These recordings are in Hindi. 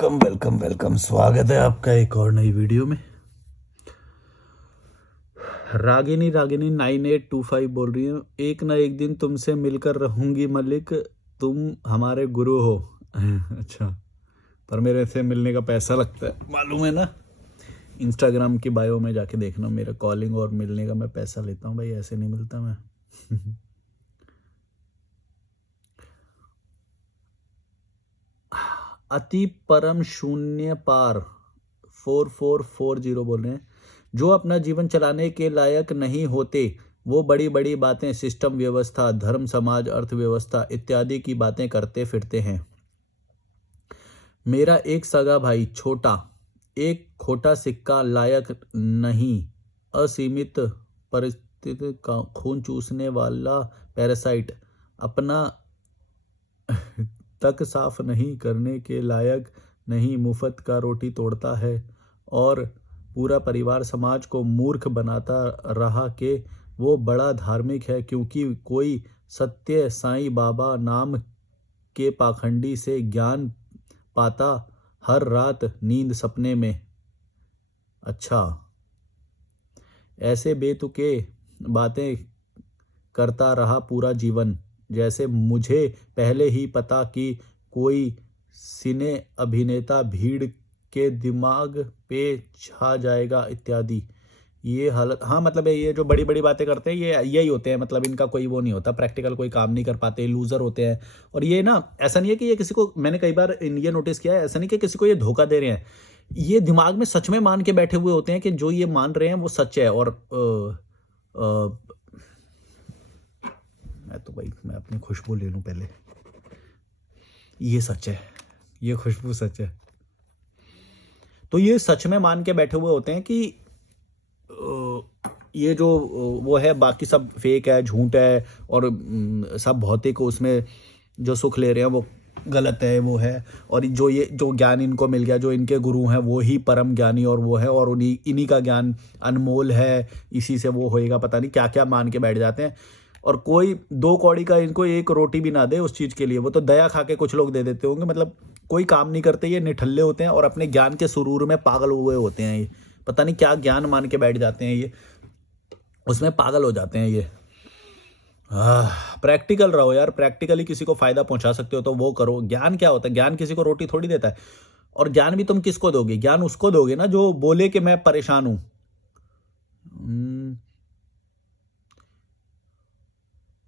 वेलकम वेलकम वेलकम, स्वागत है आपका एक और नई वीडियो में। रागिनी रागिनी 9825 बोल रही हूँ। एक ना एक दिन तुमसे मिलकर रहूंगी मलिक, तुम हमारे गुरु हो। अच्छा, पर मेरे से मिलने का पैसा लगता है, मालूम है ना। इंस्टाग्राम की बायो में जाके देखना, मेरा कॉलिंग और मिलने का मैं पैसा लेता हूँ भाई, ऐसे नहीं मिलता मैं। अति परम शून्य पार 4440 बोल रहे हैं, जो अपना जीवन चलाने के लायक नहीं होते वो बड़ी बड़ी बातें, सिस्टम, व्यवस्था, धर्म, समाज, अर्थव्यवस्था इत्यादि की बातें करते फिरते हैं। मेरा एक सगा भाई छोटा, एक खोटा सिक्का लायक नहीं, असीमित परिस्थिति का खून चूसने वाला पैरासाइट, अपना तक साफ नहीं करने के लायक नहीं, मुफ्त का रोटी तोड़ता है और पूरा परिवार समाज को मूर्ख बनाता रहा कि वो बड़ा धार्मिक है क्योंकि कोई सत्य साईं बाबा नाम के पाखंडी से ज्ञान पाता हर रात नींद सपने में। अच्छा, ऐसे बेतुके बातें करता रहा पूरा जीवन, जैसे मुझे पहले ही पता कि कोई सिने अभिनेता भीड़ के दिमाग पे छा जाएगा इत्यादि। ये हालत, हाँ मतलब ये जो बड़ी बड़ी बातें करते हैं ये यही होते हैं, मतलब इनका कोई वो नहीं होता, प्रैक्टिकल कोई काम नहीं कर पाते, लूजर होते हैं। और ये ना, ऐसा नहीं है कि ये किसी को, मैंने कई बार ये नोटिस किया है, ऐसा नहीं कि किसी को ये धोखा दे रहे हैं, ये दिमाग में सच में मान के बैठे हुए होते हैं कि जो ये मान रहे हैं वो सच है। और मैं तो भाई, मैं अपनी खुशबू ले लूं पहले, ये सच है, ये खुशबू सच है। तो ये सच में मान के बैठे हुए होते हैं कि ये जो वो है बाकी सब फेक है, झूठ है, और सब भौतिक उसमें जो सुख ले रहे हैं वो गलत है, वो है। और जो ज्ञान इनको मिल गया, जो इनके गुरु हैं वो ही परम ज्ञानी और वो है, और इन्हीं का ज्ञान अनमोल है, इसी से वो होएगा, पता नहीं क्या क्या मान के बैठ जाते हैं। और कोई 2 कौड़ी का इनको एक रोटी भी ना दे उस चीज़ के लिए, वो तो दया खा के कुछ लोग दे देते होंगे। मतलब कोई काम नहीं करते, ये निठल्ले होते हैं और अपने ज्ञान के सुरूर में पागल हुए होते हैं। ये पता नहीं क्या ज्ञान मान के बैठ जाते हैं, ये उसमें पागल हो जाते हैं ये। प्रैक्टिकल रहो यार, प्रैक्टिकली किसी को फायदा पहुंचा सकते हो तो वो करो। ज्ञान क्या होता है? ज्ञान किसी को रोटी थोड़ी देता है। और ज्ञान भी तुम किसको दोगे? ज्ञान उसको दोगे ना जो बोले कि मैं परेशान हूं।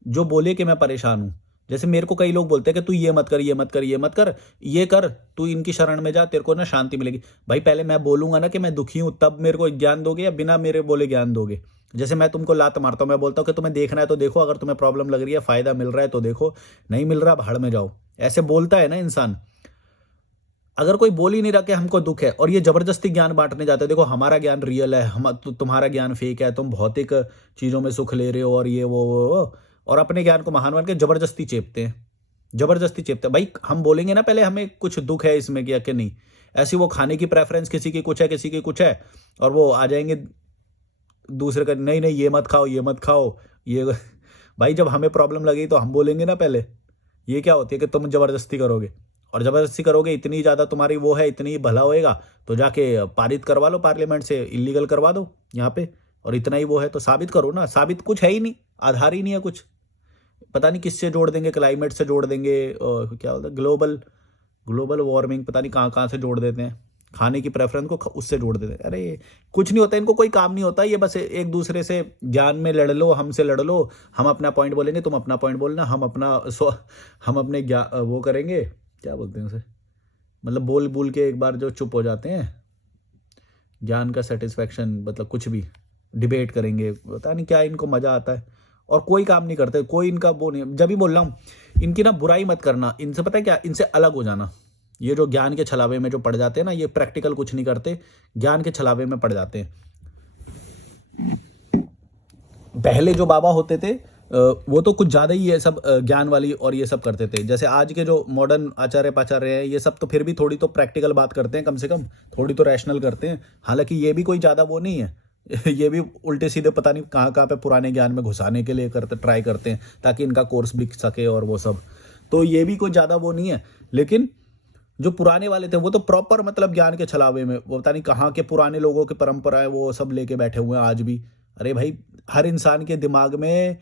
जो बोले कि मैं परेशान हूं, जैसे मेरे को कई लोग बोलते हैं कि तू ये मत कर, ये मत कर, ये मत कर, ये कर, तू इनकी शरण में जा, तेरे को ना शांति मिलेगी। भाई पहले मैं बोलूंगा ना कि मैं दुखी हूं, तब मेरे को ज्ञान दोगे या बिना मेरे बोले ज्ञान दोगे? जैसे मैं तुमको लात मारता हूं, मैं बोलता हूं कि तुम्हें देखना है तो देखो, अगर तुम्हें प्रॉब्लम लग रही है, फायदा मिल रहा है तो देखो, नहीं मिल रहा भाड़ में जाओ, ऐसे बोलता है ना इंसान। अगर कोई बोल ही नहीं रहा कि हमको दुख है और ये जबरदस्ती ज्ञान बांटने जाते हैं, देखो हमारा ज्ञान रियल है, हम तुम्हारा ज्ञान फेक है, तुम भौतिक चीजों में सुख ले रहे हो और ये वो, और अपने ज्ञान को महान मान के जबरदस्ती चेपते हैं, जबरदस्ती चेपते हैं। भाई हम बोलेंगे ना पहले हमें कुछ दुख है इसमें क्या कि नहीं। ऐसी वो खाने की प्रेफरेंस किसी की कुछ है, किसी की कुछ है, और वो आ जाएंगे दूसरे का, नहीं नहीं ये मत खाओ, ये मत खाओ, ये भाई जब हमें प्रॉब्लम लगी तो हम बोलेंगे ना पहले। ये क्या होती है कि तुम जबरदस्ती करोगे, और जबरदस्ती करोगे, इतनी ज़्यादा तुम्हारी वो है, इतनी भला होएगा तो जाके पारित करवा लो पार्लियामेंट से, इलीगल करवा दो यहाँ पे। और इतना ही वो है तो साबित करो ना, साबित कुछ है ही नहीं, आधार ही नहीं है कुछ। पता नहीं किससे जोड़ देंगे, क्लाइमेट से जोड़ देंगे, और क्या होता है ग्लोबल ग्लोबल वार्मिंग, पता नहीं कहाँ कहाँ से जोड़ देते हैं, खाने की प्रेफरेंस को उससे जोड़ देते हैं। अरे कुछ नहीं होता, इनको कोई काम नहीं होता, ये बस एक दूसरे से ज्ञान में लड़ लो, हमसे लड़ लो, हम अपना पॉइंट बोलेंगे, तुम अपना पॉइंट बोलना, हम अपने वो करेंगे, क्या बोलते हैं उसे, मतलब बोल बोल के एक बार जो चुप हो जाते हैं, ज्ञान का सेटिस्फेक्शन, मतलब कुछ भी डिबेट करेंगे, पता नहीं क्या इनको मजा आता है। और कोई काम नहीं करते, कोई इनका वो नहीं। जब भी बोल रहा हूँ, इनकी ना बुराई मत करना, इनसे पता है क्या, इनसे अलग हो जाना। ये जो ज्ञान के छलावे में जो पड़ जाते हैं ना, ये प्रैक्टिकल कुछ नहीं करते, ज्ञान के छलावे में पड़ जाते हैं। पहले जो बाबा होते थे वो तो कुछ ज़्यादा ही ये सब ज्ञान वाली और ये सब करते थे। जैसे आज के जो मॉडर्न आचार्य पाचार्य हैं, ये सब तो फिर भी थोड़ी तो प्रैक्टिकल बात करते हैं, कम से कम थोड़ी तो रैशनल करते हैं। हालांकि ये भी कोई ज़्यादा वो नहीं है। ये भी उल्टे सीधे पता नहीं कहाँ कहाँ पे पुराने ज्ञान में घुसाने के लिए ट्राई करते हैं ताकि इनका कोर्स बिक सके और वो सब। तो ये भी कोई ज़्यादा वो नहीं है, लेकिन जो पुराने वाले थे वो तो प्रॉपर मतलब ज्ञान के छलावे में, वो पता नहीं कहाँ के पुराने लोगों की परंपराएं वो सब लेके बैठे हुए हैं आज भी। अरे भाई, हर इंसान के दिमाग में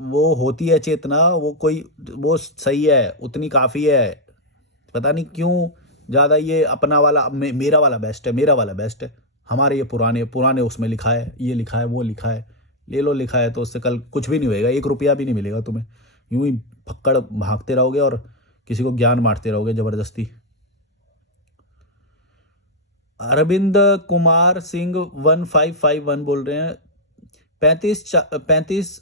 वो होती है चेतना, वो कोई वो सही है, उतनी काफ़ी है। पता नहीं क्यों ज़्यादा ये अपना वाला मेरा वाला बेस्ट है, मेरा वाला बेस्ट है। हमारे ये पुराने पुराने उसमें लिखा है, ये लिखा है, वो लिखा है। ले लो लिखा है तो उससे कल कुछ भी नहीं होएगा, 1 रुपया भी नहीं मिलेगा तुम्हें। यूँ ही फक्कड़ भागते रहोगे और किसी को ज्ञान बाँटते रहोगे ज़बरदस्ती। अरविंद कुमार सिंह 1551 बोल रहे हैं, 45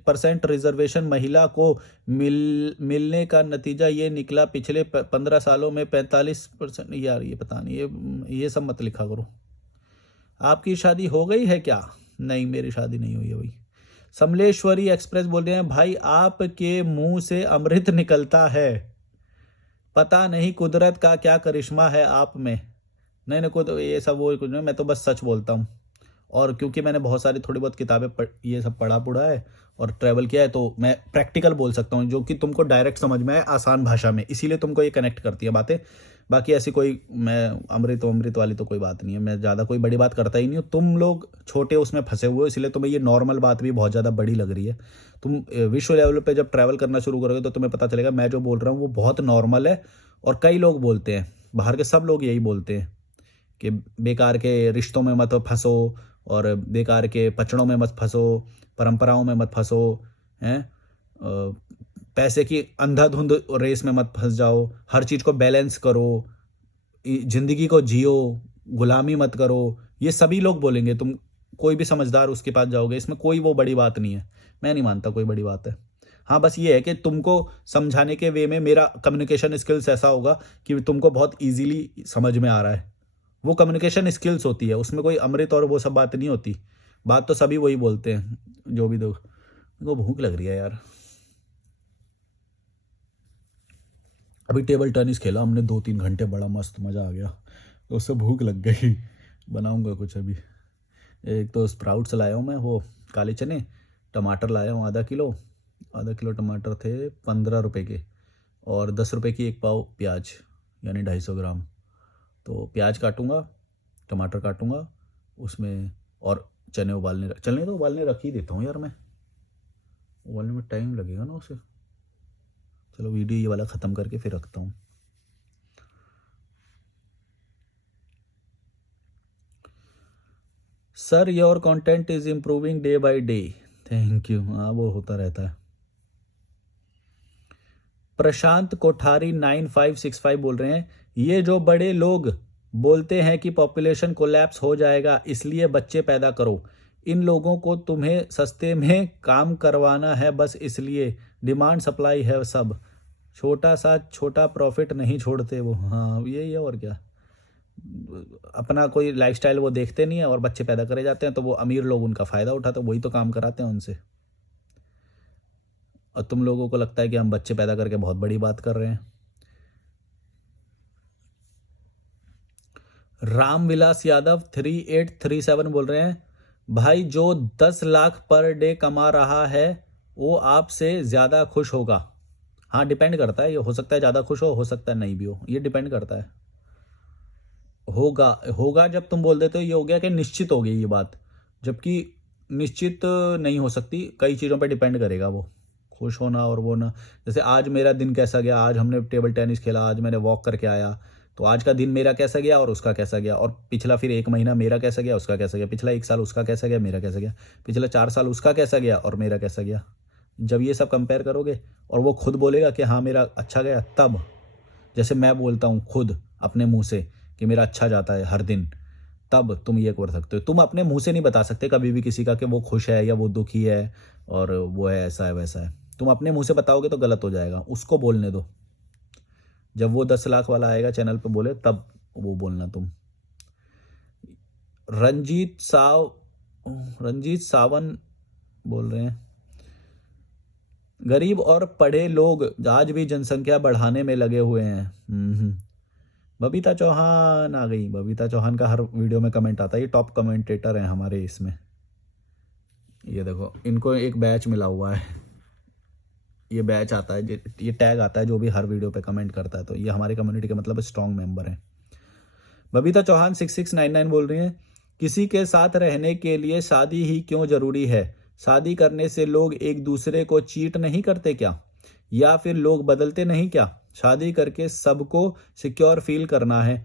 परसेंट रिजर्वेशन महिला को मिलने का नतीजा ये निकला पिछले 15 सालों में 45%। यार ये पता नहीं, ये सब मत लिखा करो। आपकी शादी हो गई है क्या? नहीं, मेरी शादी नहीं हुई है भाई। समलेश्वरी एक्सप्रेस बोल रहे हैं, भाई आपके मुंह से अमृत निकलता है, पता नहीं कुदरत का क्या करिश्मा है आप में। नहीं नहीं, खुद ये सब वो कुछ नहीं, मैं तो बस सच बोलता हूँ। और क्योंकि मैंने बहुत सारी थोड़ी बहुत किताबें ये सब पढ़ा पढ़ा है और ट्रैवल किया है, तो मैं प्रैक्टिकल बोल सकता हूँ, जो कि तुमको डायरेक्ट समझ में आए आसान भाषा में, इसीलिए तुमको ये कनेक्ट करती है बातें। बाकी ऐसी कोई मैं अमृत अमृत वाली तो कोई बात नहीं है, मैं ज़्यादा कोई बड़ी बात करता ही नहीं हूँ। तुम लोग छोटे उसमें फंसे हुए हो, इसलिए तुम्हें ये नॉर्मल बात भी बहुत ज़्यादा बड़ी लग रही है। तुम विश्व लेवल पे जब ट्रैवल करना शुरू करोगे तो तुम्हें पता चलेगा मैं जो बोल रहा हूँ वो बहुत नॉर्मल है। और कई लोग बोलते हैं, बाहर के सब लोग यही बोलते हैं कि बेकार के रिश्तों में मत फंसो और बेकार के पचड़ों में मत फंसो, परंपराओं में मत फंसो, हैं पैसे की अंधाधुंध रेस में मत फंस जाओ, हर चीज़ को बैलेंस करो, जिंदगी को जियो, गुलामी मत करो। ये सभी लोग बोलेंगे, तुम कोई भी समझदार उसके पास जाओगे, इसमें कोई वो बड़ी बात नहीं है। मैं नहीं मानता कोई बड़ी बात है। हाँ, बस ये है कि तुमको समझाने के वे में मेरा कम्युनिकेशन स्किल्स ऐसा होगा कि तुमको बहुत इजीली समझ में आ रहा है। वो कम्युनिकेशन स्किल्स होती है, उसमें कोई अमृत और वो सब बात नहीं होती। बात तो सभी वही बोलते हैं जो भी दो। मेरे को भूख लग रही है यार। अभी टेबल टेनिस खेला हमने 2-3 घंटे, बड़ा मस्त मज़ा आ गया, तो उससे भूख लग गई। बनाऊंगा कुछ अभी। एक तो स्प्राउट्स लाया हूँ मैं, वो काले चने, टमाटर लाया हूँ आधा किलो टमाटर थे 15 रुपए के, और 10 रुपए की 1 पाव प्याज, यानी 250 ग्राम। तो प्याज काटूंगा, टमाटर काटूंगा उसमें, और चने तो उबालने रख ही देता हूँ यार मैं, उबालने में टाइम लगेगा ना उसे। चलो वीडियो ये वाला ख़त्म करके फिर रखता हूँ। Sir your content is improving day by day, thank you. हाँ, वो होता रहता है। प्रशांत कोठारी 9565 बोल रहे हैं, ये जो बड़े लोग बोलते हैं कि पॉपुलेशन कोलैप्स हो जाएगा इसलिए बच्चे पैदा करो, इन लोगों को तुम्हें सस्ते में काम करवाना है बस इसलिए, डिमांड सप्लाई है सब, छोटा प्रॉफिट नहीं छोड़ते वो। हाँ यही है, और क्या। अपना कोई लाइफस्टाइल वो देखते नहीं है और बच्चे पैदा करे जाते हैं, तो वो अमीर लोग उनका फ़ायदा उठाते हैं, वही तो काम कराते हैं उनसे। और तुम लोगों को लगता है कि हम बच्चे पैदा करके बहुत बड़ी बात कर रहे हैं। रामविलास यादव 3837 बोल रहे हैं, भाई जो 10 लाख पर डे कमा रहा है वो आपसे ज़्यादा खुश होगा। हाँ डिपेंड करता है, ये हो सकता है ज़्यादा खुश हो सकता है नहीं भी हो, ये डिपेंड करता है। होगा होगा जब तुम बोल देते हो ये हो गया कि निश्चित हो गई ये बात, जबकि निश्चित नहीं हो सकती, कई चीज़ों पे डिपेंड करेगा वो खुश होना और वो ना। जैसे आज मेरा दिन कैसा गया, आज हमने टेबल टेनिस खेला, आज मैंने वॉक करके आया, तो आज का दिन मेरा कैसा गया और उसका कैसा गया, और पिछला फिर 1 महीना मेरा कैसा गया उसका कैसा गया, पिछला 1 साल उसका कैसा गया मेरा कैसा गया, पिछला 4 साल उसका कैसा गया और मेरा कैसा गया। जब ये सब कंपेयर करोगे और वो खुद बोलेगा कि हाँ मेरा अच्छा गया, तब जैसे मैं बोलता हूँ खुद अपने मुंह से कि मेरा अच्छा जाता है हर दिन, तब तुम ये कर सकते हो। तुम अपने मुंह से नहीं बता सकते कभी भी किसी का कि वो खुश है या वो दुखी है और वो है ऐसा है वैसा है। तुम अपने मुंह से बताओगे तो गलत हो जाएगा, उसको बोलने दो। जब वो 10 लाख वाला आएगा चैनल पे बोले तब वो बोलना तुम। रंजीत साव रंजीत सावन बोल रहे हैं, गरीब और पढ़े लोग आज भी जनसंख्या बढ़ाने में लगे हुए हैं। बबीता चौहान आ गई। बबीता चौहान का हर वीडियो में कमेंट आता है, ये टॉप कमेंटेटर हैं हमारे इसमें। ये देखो इनको एक बैच मिला हुआ है। ये बैच आता है, ये टैग आता है जो भी हर वीडियो पे कमेंट करता है, तो ये हमारी कम्युनिटी का मतलब स्ट्रॉन्ग मेंबर है। बबीता चौहान 6699 बोल रही हैं, किसी के साथ रहने के लिए शादी ही क्यों जरूरी है? शादी करने से लोग एक दूसरे को चीट नहीं करते क्या? या फिर लोग बदलते नहीं क्या? शादी करके सबको सिक्योर फील करना है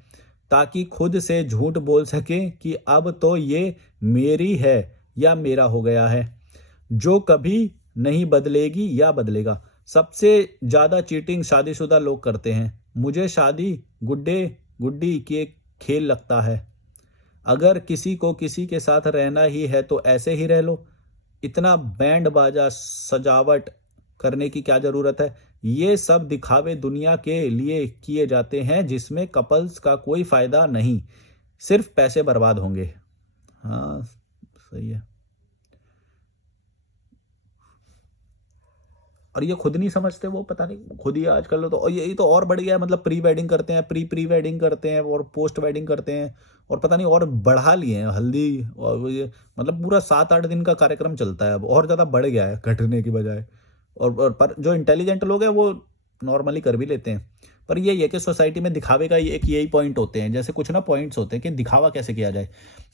ताकि खुद से झूठ बोल सके कि अब तो ये मेरी है या मेरा हो गया है, जो कभी नहीं बदलेगी या बदलेगा। सबसे ज्यादा चीटिंग शादीशुदा लोग करते हैं। मुझे शादी गुड्डे गुड्डी की एक खेल लगता है। अगर किसी को किसी के साथ रहना ही है तो ऐसे ही रह लो। इतना बैंड बाजा सजावट करने की क्या जरूरत है? ये सब दिखावे दुनिया के लिए किए जाते हैं जिसमें कपल्स का कोई फायदा नहीं, सिर्फ पैसे बर्बाद होंगे। हाँ, सही है। और ये खुद नहीं समझते, वो पता नहीं खुद ही आजकल तो, और यही तो और बढ़ गया है, मतलब प्री वेडिंग करते हैं, प्री वेडिंग करते हैं और पोस्ट वेडिंग करते हैं, और पता नहीं और बढ़ा लिए हैं हल्दी, और वो ये मतलब पूरा 7-8 दिन का कार्यक्रम चलता है, अब और ज़्यादा बढ़ गया है घटने की बजाय। और पर जो इंटेलिजेंट लोग हैं वो नॉर्मली कर भी लेते हैं। पर ये है कि सोसाइटी में दिखावे का एक यही पॉइंट होते हैं, जैसे कुछ ना पॉइंट्स होते हैं कि दिखावा कैसे किया जाए।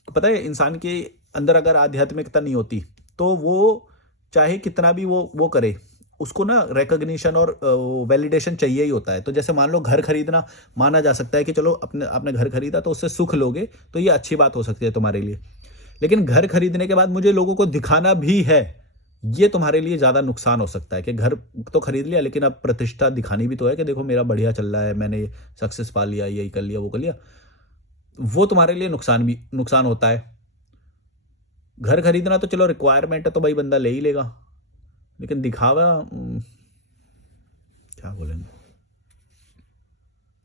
पता है इंसान के अंदर अगर आध्यात्मिकता नहीं होती तो वो चाहे कितना भी वो करे, उसको ना रिकॉग्निशन और वैलिडेशन चाहिए ही होता है। तो जैसे मान लो घर खरीदना माना जा सकता है कि चलो अपने आपने घर खरीदा तो उससे सुख लोगे, तो ये अच्छी बात हो सकती है तुम्हारे लिए। लेकिन घर खरीदने के बाद मुझे लोगों को दिखाना भी है, ये तुम्हारे लिए ज़्यादा नुकसान हो सकता है कि घर तो खरीद लिया लेकिन अब प्रतिष्ठा दिखानी भी तो है कि देखो मेरा बढ़िया चल रहा है, मैंने सक्सेस पा लिया, यही कर लिया, वो कर लिया। वो तुम्हारे लिए नुकसान होता है। घर खरीदना तो चलो रिक्वायरमेंट है तो भाई बंदा ले ही लेगा, लेकिन दिखावा क्या बोलेंगे।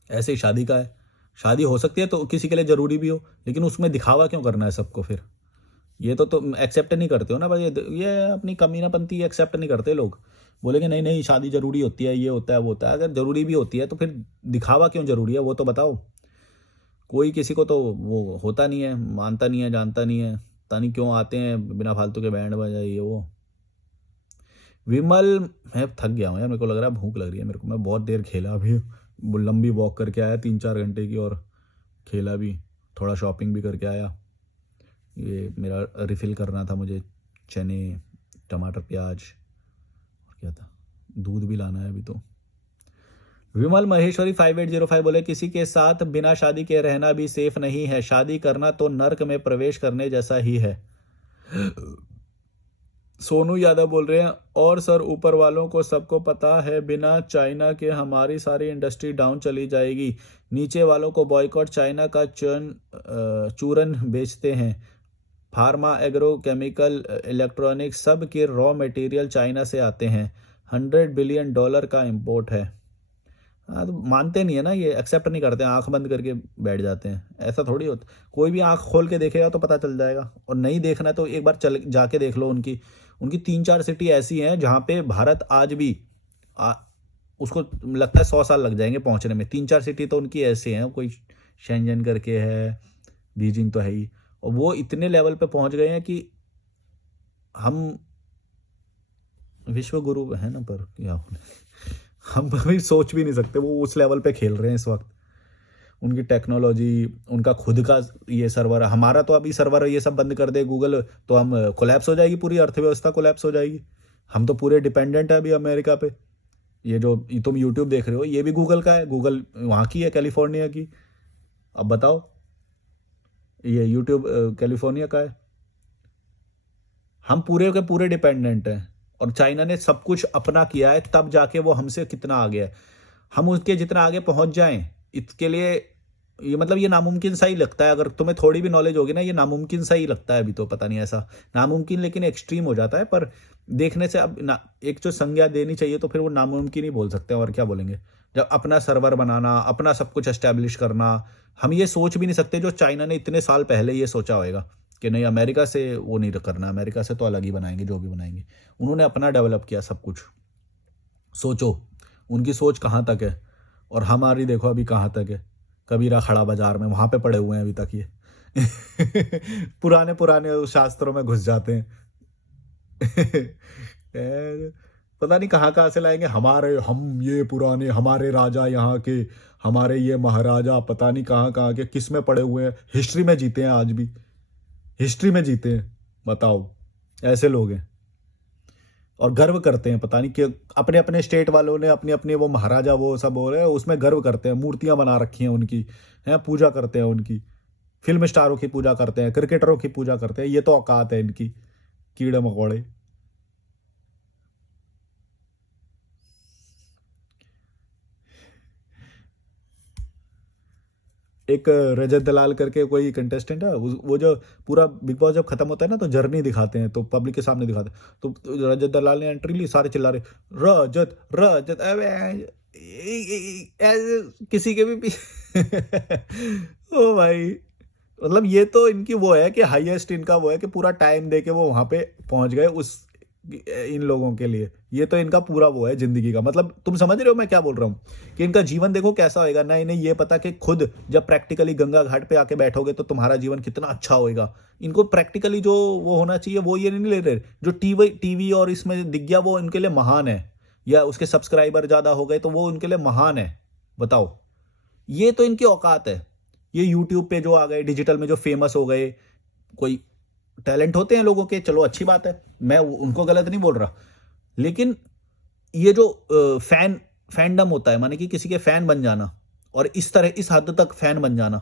ऐसे ही शादी का है, शादी हो सकती है तो किसी के लिए जरूरी भी हो, लेकिन उसमें दिखावा क्यों करना है सबको? फिर ये तो तुम एक्सेप्ट नहीं करते हो ना भाई, ये अपनी कमीनापंती एक्सेप्ट नहीं करते लोग। बोलेंगे नहीं नहीं शादी जरूरी होती है, ये होता है वो होता है। अगर जरूरी भी होती है तो फिर दिखावा क्यों जरूरी है, वो तो बताओ। कोई किसी को तो वो होता नहीं है, मानता नहीं है, जानता नहीं है, पता नहीं क्यों आते हैं बिना फालतू के बैंड बजाए ये वो। विमल, मैं थक गया हूँ यार, मेरे को लग रहा है भूख लग रही है मेरे को। मैं बहुत देर खेला अभी, वो लंबी वॉक करके आया 3-4 घंटे की, और खेला भी, थोड़ा शॉपिंग भी करके आया। ये मेरा रिफ़िल करना था मुझे, चने, टमाटर, प्याज, और क्या था, दूध भी लाना है अभी तो। विमल महेश्वरी 5805 बोले, किसी के साथ बिना शादी के रहना भी सेफ नहीं है, शादी करना तो नर्क में प्रवेश करने जैसा ही है। सोनू यादव बोल रहे हैं, और सर ऊपर वालों को सबको पता है बिना चाइना के हमारी सारी इंडस्ट्री डाउन चली जाएगी। नीचे वालों को बॉयकॉट, चाइना का चूरन बेचते हैं। फार्मा, एग्रो केमिकल, इलेक्ट्रॉनिक्स सब के रॉ मटेरियल चाइना से आते हैं। $100 बिलियन का इंपोर्ट है। हाँ, तो मानते नहीं है ना, ये एक्सेप्ट नहीं करते, आंख बंद करके बैठ जाते हैं। ऐसा थोड़ी होता, कोई भी आंख खोल के देखेगा तो पता चल जाएगा। और नहीं देखना है तो एक बार चल जाके देख लो। उनकी उनकी 3-4 सिटी ऐसी हैं जहाँ पे भारत आज भी उसको लगता है 100 साल लग जाएंगे पहुँचने में। 3-4 सिटी तो उनकी ऐसी हैं, कोई शेंजन करके है, बीजिंग तो है ही, और वो इतने लेवल पे पहुँच गए हैं कि हम विश्व गुरु है ना, पर क्या बोले, हम कभी सोच भी नहीं सकते, वो उस लेवल पे खेल रहे हैं इस वक्त। उनकी टेक्नोलॉजी, उनका खुद का ये सर्वर, हमारा तो अभी सर्वर ये सब बंद कर दे गूगल तो हम कोलैप्स हो जाएगी, पूरी अर्थव्यवस्था कोलैप्स हो जाएगी। हम तो पूरे डिपेंडेंट है अभी अमेरिका पे। ये जो तुम यूट्यूब देख रहे हो ये भी गूगल का है, गूगल वहाँ की है, कैलिफोर्निया की। अब बताओ, ये यूट्यूब कैलिफोर्निया का है। हम पूरे के पूरे डिपेंडेंट हैं, और चाइना ने सब कुछ अपना किया है तब जाके वो हमसे कितना आगे है। हम उसके जितना आगे पहुंच जाएं इसके लिए, ये मतलब ये नामुमकिन सा ही लगता है। अगर तुम्हें थोड़ी भी नॉलेज होगी ना, ये नामुमकिन सा ही लगता है अभी तो, पता नहीं ऐसा नामुमकिन लेकिन एक्सट्रीम हो जाता है। पर देखने से अब एक जो संज्ञा देनी चाहिए तो फिर वो नामुमकिन ही बोल सकते हैं, और क्या बोलेंगे। जब अपना सर्वर बनाना, अपना सब कुछ एस्टेब्लिश करना, हम ये सोच भी नहीं सकते जो चाइना ने इतने साल पहले ये सोचा होगा कि नहीं अमेरिका से वो नहीं करना, अमेरिका से तो अलग ही बनाएंगे जो भी बनाएंगे। उन्होंने अपना डेवलप किया सब कुछ। सोचो उनकी सोच कहाँ तक है, और हमारी देखो अभी कहाँ तक है। कबीरा खड़ा बाजार में वहां पे पड़े हुए हैं अभी तक ये पुराने पुराने शास्त्रों में घुस जाते हैं। खैर, पता नहीं कहाँ से लाएंगे, हमारे हम ये पुराने हमारे राजा यहाँ के, हमारे ये महाराजा पता नहीं कहाँ के, किस में पड़े हुए हैं, हिस्ट्री में जीते हैं, आज भी हिस्ट्री में जीते हैं। बताओ, ऐसे लोग हैं और गर्व करते हैं, पता नहीं कि अपने अपने स्टेट वालों ने अपने अपने वो महाराजा वो सब हो रहे हैं उसमें गर्व करते हैं, मूर्तियां बना रखी हैं उनकी, हैं, पूजा करते हैं उनकी, फिल्म स्टारों की पूजा करते हैं, क्रिकेटरों की पूजा करते हैं। ये तो औकात है इनकी, कीड़े मकोड़े। एक रजत दलाल करके कोई कंटेस्टेंट है, वो जो पूरा बिग बॉस जब खत्म होता है ना तो जर्नी दिखाते हैं, तो पब्लिक के सामने दिखाते हैं, तो रजत दलाल ने एंट्री ली, सारे चिल्ला रहे रजत रजत, अबे किसी के भी ओ भाई, मतलब ये तो इनकी वो है कि हाईएस्ट इनका वो है कि पूरा टाइम दे के वो वहां पे पहुंच गए उस इन लोगों के लिए। ये तो इनका पूरा वो है जिंदगी का, मतलब तुम समझ रहे हो मैं क्या बोल रहा हूँ कि इनका जीवन देखो कैसा होएगा ना, इन्हें ये पता कि खुद जब प्रैक्टिकली गंगा घाट पे आके बैठोगे तो तुम्हारा जीवन कितना अच्छा होएगा। इनको प्रैक्टिकली जो वो होना चाहिए वो ये नहीं ले रहे, जो टीवी टीवी और इसमें दिख गया वो इनके लिए महान है, या उसके सब्सक्राइबर ज्यादा हो गए तो वो उनके लिए महान है। बताओ, ये तो इनकी औकात है। ये यूट्यूब पे जो आ गए, डिजिटल में जो फेमस हो गए, कोई टैलेंट होते हैं लोगों के, चलो अच्छी बात है, मैं उनको गलत नहीं बोल रहा, लेकिन ये जो फैंडम होता है, माने कि किसी के फैन बन जाना और इस तरह इस हद तक फैन बन जाना,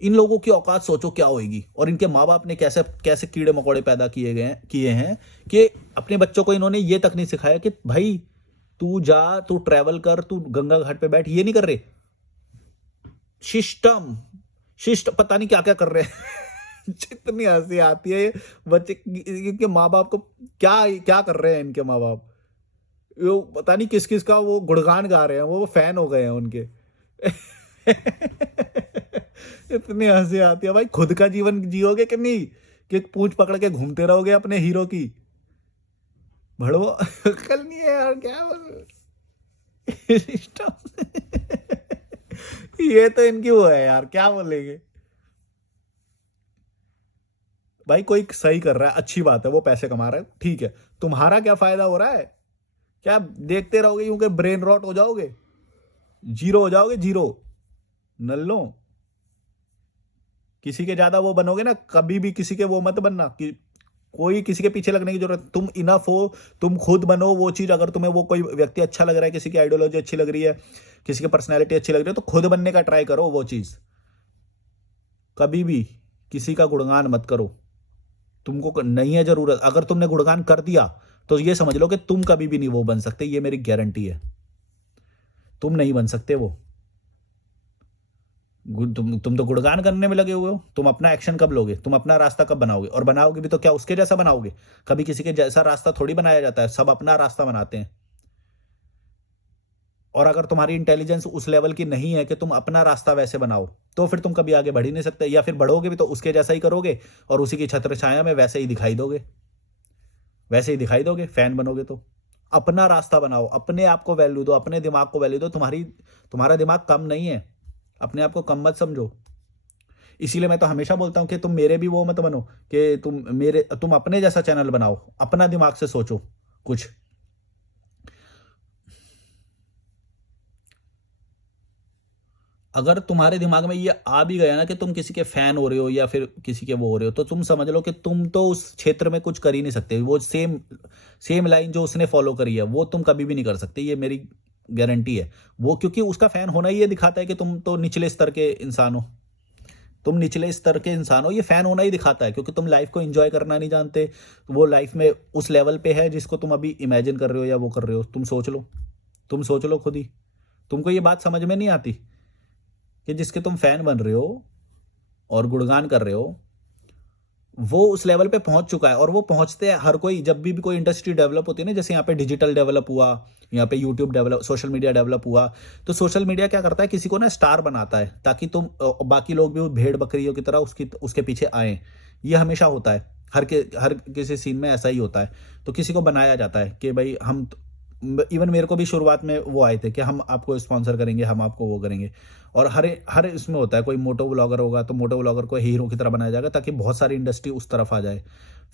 इन लोगों की औकात सोचो क्या होगी। और इनके माँ बाप ने कैसे कैसे कीड़े मकोड़े पैदा किए हैं कि अपने बच्चों को इन्होंने ये तक नहीं सिखाया कि भाई तू जा, तू ट्रैवल कर, तू गंगा घाट पे बैठ, ये नहीं कर रहे। सिस्टम शिष्ट पता नहीं क्या क्या कर रहे हैं जितनी हंसी आती है बच्चे, इनके माँ बाप को क्या क्या कर रहे हैं इनके माँ बाप, वो पता नहीं किस किस का वो गुणगान गा रहे हैं, वो फैन हो गए हैं उनके इतनी हंसी आती है भाई। खुद का जीवन जियोगे कि नहीं, कि पूंछ पकड़ के घूमते रहोगे अपने हीरो की, भड़ो कल नहीं है यार, क्या ये तो इनकी वो है यार, क्या बोलेंगे भाई। कोई सही कर रहा है, अच्छी बात है, वो पैसे कमा रहा है, ठीक है, तुम्हारा क्या फायदा हो रहा है? क्या देखते रहोगे यूं कि ब्रेन रॉट हो जाओगे, जीरो हो जाओगे, जीरो नल्लो। किसी के ज्यादा वो बनोगे ना, कभी भी किसी के वो मत बनना कि कोई किसी के पीछे लगने की जरूरत, तुम इनफ हो, तुम खुद बनो वो चीज। अगर तुम्हें वो कोई व्यक्ति अच्छा लग रहा है, किसी की आइडियोलॉजी अच्छी लग रही है, किसी की पर्सनैलिटी अच्छी लग रही है, तो खुद बनने का ट्राई करो वो चीज। कभी भी किसी का गुणगान मत करो, तुमको नहीं है जरूरत। अगर तुमने गुणगान कर दिया तो ये समझ लो कि तुम कभी भी नहीं वो बन सकते, ये मेरी गारंटी है, तुम नहीं बन सकते वो। तुम तो गुणगान करने में लगे हुए हो, तुम अपना एक्शन कब लोगे, तुम अपना रास्ता कब बनाओगे? और बनाओगे भी तो क्या उसके जैसा बनाओगे? कभी किसी के जैसा रास्ता थोड़ी बनाया जाता है, सब अपना रास्ता बनाते हैं। और अगर तुम्हारी इंटेलिजेंस उस लेवल की नहीं है कि तुम अपना रास्ता वैसे बनाओ, तो फिर तुम कभी आगे बढ़ ही नहीं सकते, या फिर बढ़ोगे भी तो उसके जैसा ही करोगे और उसी की छत्र छाया में वैसे ही दिखाई दोगे, वैसे ही दिखाई दोगे फैन बनोगे तो। अपना रास्ता बनाओ, अपने आप को वैल्यू दो, अपने दिमाग को वैल्यू दो। तुम्हारा दिमाग कम नहीं है, अपने आप को कम मत समझो। इसीलिए मैं तो हमेशा बोलता हूं कि तुम मेरे भी वो मत बनो कि तुम अपने जैसा चैनल बनाओ, अपना दिमाग से सोचो कुछ। अगर तुम्हारे दिमाग में ये आ भी गया ना कि तुम किसी के फैन हो रहे हो या फिर किसी के वो हो रहे हो, तो तुम समझ लो कि तुम तो उस क्षेत्र में कुछ कर ही नहीं सकते। वो सेम सेम लाइन जो उसने फॉलो करी है वो तुम कभी भी नहीं कर सकते, ये मेरी गारंटी है। वो क्योंकि उसका फैन होना ही ये दिखाता है कि तुम तो निचले स्तर के इंसान हो, तुम निचले स्तर के इंसान हो, ये फैन होना ही दिखाता है, क्योंकि तुम लाइफ को एंजॉय करना नहीं जानते। वो लाइफ में उस लेवल पे है जिसको तुम अभी इमेजिन कर रहे हो या वो कर रहे हो। तुम सोच लो खुद ही। तुमको ये बात समझ में नहीं आती कि जिसके तुम फैन बन रहे हो और गुणगान कर रहे हो, वो उस लेवल पे पहुंच चुका है। और वो पहुंचते हैं हर कोई, जब भी कोई इंडस्ट्री डेवलप होती है ना, जैसे यहाँ पे डिजिटल डेवलप हुआ, यहाँ पे YouTube develop, social media develop हुआ, तो सोशल मीडिया क्या करता है, किसी को ना स्टार बनाता है ताकि तुम बाकी लोग भी भेड़ बकरियों की तरह उसके पीछे आए। ये हमेशा होता है, हर किसी सीन में ऐसा ही होता है। तो किसी को बनाया जाता है कि भाई इवन मेरे को भी शुरुआत में वो आए थे कि हम आपको स्पॉन्सर करेंगे, हम आपको वो करेंगे। और हर हर इसमें होता है, कोई मोटो ब्लॉगर होगा तो मोटो ब्लॉगर को हीरो की तरह बनाया जाएगा ताकि बहुत सारी इंडस्ट्री उस तरफ आ जाए।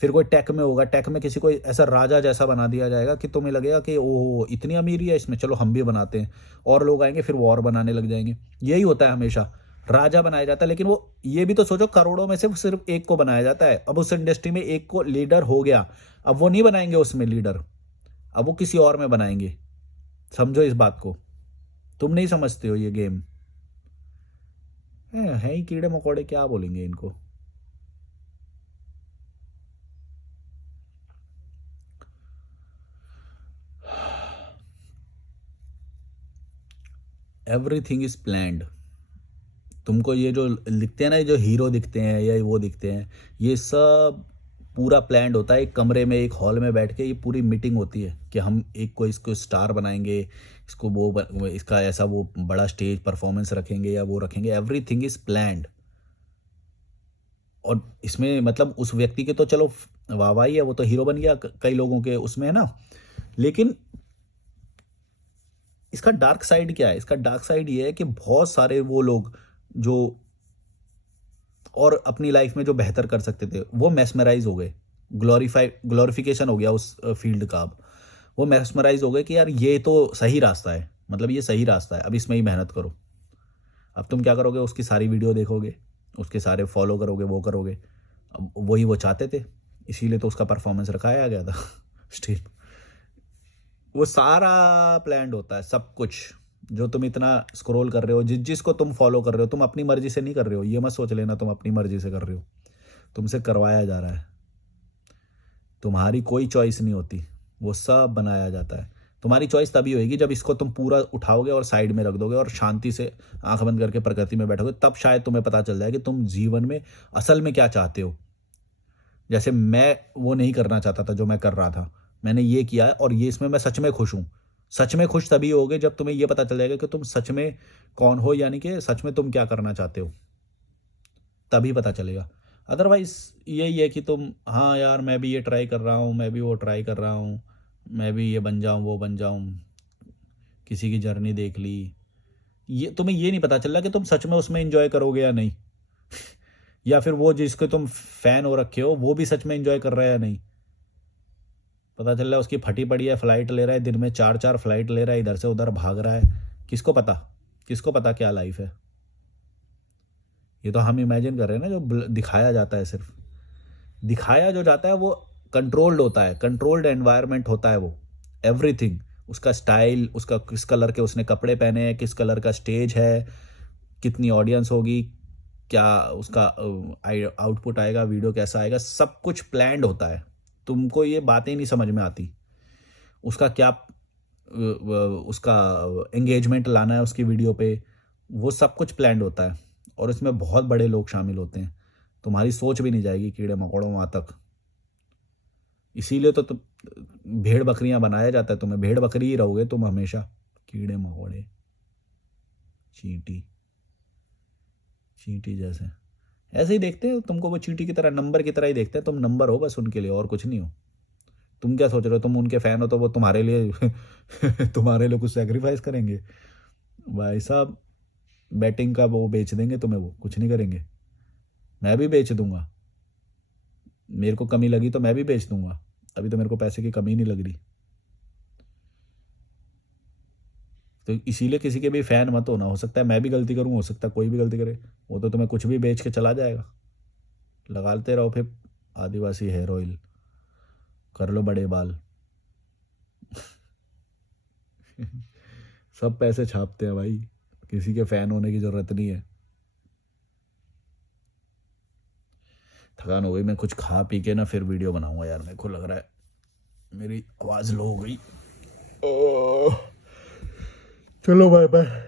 फिर कोई टेक में होगा, टेक में किसी को ऐसा राजा जैसा बना दिया जाएगा कि तुम्हें लगेगा कि ओह इतनी अमीरी है इसमें, चलो हम भी बनाते हैं। और लोग आएंगे फिर वॉर बनाने लग जाएंगे। यही होता है हमेशा, राजा बनाया जाता है। लेकिन वो ये भी तो सोचो, करोड़ों में से सिर्फ एक को बनाया जाता है। अब उस इंडस्ट्री में एक को लीडर हो गया, अब वो नहीं बनाएंगे उसमें लीडर, अब वो किसी और में बनाएंगे। समझो इस बात को, तुम नहीं समझते हो ये गेम है ही कीड़े मकोड़े, क्या बोलेंगे इनको। Everything is planned. तुमको ये जो लिखते हैं ना, ये जो हीरो दिखते हैं या वो दिखते हैं, ये सब पूरा प्लान्ड होता है। एक कमरे में, एक हॉल में बैठ के ये पूरी मीटिंग होती है कि हम एक को इसको स्टार बनाएंगे, इसको इसका ऐसा वो बड़ा स्टेज परफॉर्मेंस रखेंगे या वो रखेंगे। Everything is planned. और इसमें मतलब उस व्यक्ति के तो चलो वाहवाही है, वो तो हीरो बन गया कई लोगों के उसमें, है ना। लेकिन इसका डार्क साइड क्या है? इसका डार्क साइड ये है कि बहुत सारे वो लोग जो और अपनी लाइफ में जो बेहतर कर सकते थे, वो मैस्मराइज हो गए। ग्लोरिफिकेशन हो गया उस फील्ड का। अब वो मैस्मराइज हो गए कि यार ये तो सही रास्ता है, मतलब ये सही रास्ता है, अब इसमें ही मेहनत करो। अब तुम क्या करोगे? उसकी सारी वीडियो देखोगे, उसके सारे फॉलो करोगे, वो करोगे। अब वही वो चाहते थे, इसीलिए तो उसका परफॉर्मेंस रखाया गया था स्टेज। वो सारा प्लान्ड होता है सब कुछ। जो तुम इतना स्क्रॉल कर रहे हो, जिसको तुम फॉलो कर रहे हो, तुम अपनी मर्जी से नहीं कर रहे हो। ये मत सोच लेना तुम अपनी मर्जी से कर रहे हो, तुमसे करवाया जा रहा है। तुम्हारी कोई चॉइस नहीं होती, वो सब बनाया जाता है। तुम्हारी चॉइस तभी होगी जब इसको तुम पूरा उठाओगे और साइड में रख दोगे और शांति से आंख बंद करके प्रकृति में बैठोगे, तब शायद तुम्हें पता चल जाए कि तुम जीवन में असल में क्या चाहते हो। जैसे मैं वो नहीं करना चाहता था जो मैं कर रहा था, मैंने ये किया है और ये इसमें मैं सच में खुश हूँ। सच में खुश तभी होगे जब तुम्हें ये पता चल जाएगा कि तुम सच में कौन हो, यानी कि सच में तुम क्या करना चाहते हो, तभी पता चलेगा। अदरवाइज यही है कि तुम, हाँ यार मैं भी ये ट्राई कर रहा हूँ, मैं भी वो ट्राई कर रहा हूँ, मैं भी ये बन जाऊँ वो बन जाऊँ, किसी की जर्नी देख ली। ये तुम्हें ये नहीं पता चल रहा कि तुम सच में उसमें एंजॉय करोगे या नहीं या फिर वो जिसके तुम फैन हो रखे हो वो भी सच में एंजॉय कर रहा है या नहीं। पता चल रहा है उसकी फटी पड़ी है, फ्लाइट ले रहा है, दिन में 4-4 फ्लाइट ले रहा है, इधर से उधर भाग रहा है। किसको पता, किसको पता क्या लाइफ है। ये तो हम इमेजिन कर रहे हैं ना, जो दिखाया जाता है, सिर्फ दिखाया जो जाता है वो कंट्रोल्ड होता है, कंट्रोल्ड एनवायरनमेंट होता है वो। एवरीथिंग, उसका स्टाइल, उसका किस कलर के उसने कपड़े पहने हैं, किस कलर का स्टेज है, कितनी ऑडियंस होगी, क्या उसका आउटपुट आएगा, वीडियो कैसा आएगा, सब कुछ प्लान्ड होता है। तुमको ये बातें नहीं समझ में आती। उसका क्या उसका एंगेजमेंट लाना है उसकी वीडियो पे, वो सब कुछ प्लान्ड होता है। और इसमें बहुत बड़े लोग शामिल होते हैं, तुम्हारी सोच भी नहीं जाएगी कीड़े मकोड़ों वहाँ तक। इसीलिए तो भेड़ बकरियां बनाया जाता है, तुम्हें भेड़ बकरी ही रहोगे तुम हमेशा। कीड़े मकोड़े, चींटी, चींटी जैसे ऐसे ही देखते हैं तुमको, वो चींटी की तरह, नंबर की तरह ही देखते हैं। तुम नंबर हो बस उनके लिए, और कुछ नहीं हो। तुम क्या सोच रहे हो, तुम उनके फैन हो तो वो तुम्हारे लिए तुम्हारे लिए कुछ सेक्रीफाइस करेंगे? भाई साहब, बैटिंग का वो बेच देंगे तुम्हें, वो कुछ नहीं करेंगे। मैं भी बेच दूंगा, मेरे को कमी लगी तो मैं भी बेच दूंगा। अभी तो मेरे को पैसे की कमी नहीं लग रही। तो इसीलिए किसी के भी फैन मत होना। हो सकता है मैं भी गलती करूँ, हो सकता है कोई भी गलती करे, वो तो तुम्हें कुछ भी बेच के चला जाएगा। लगाते रहो फिर आदिवासी हेयर ऑयल, कर लो बड़े बाल सब पैसे छापते हैं भाई, किसी के फैन होने की जरूरत नहीं है। थकान हो गई, मैं कुछ खा पी के ना फिर वीडियो बनाऊंगा यार, मेरे को लग रहा है मेरी आवाज़ लो हो गई। चलो बाय बाय।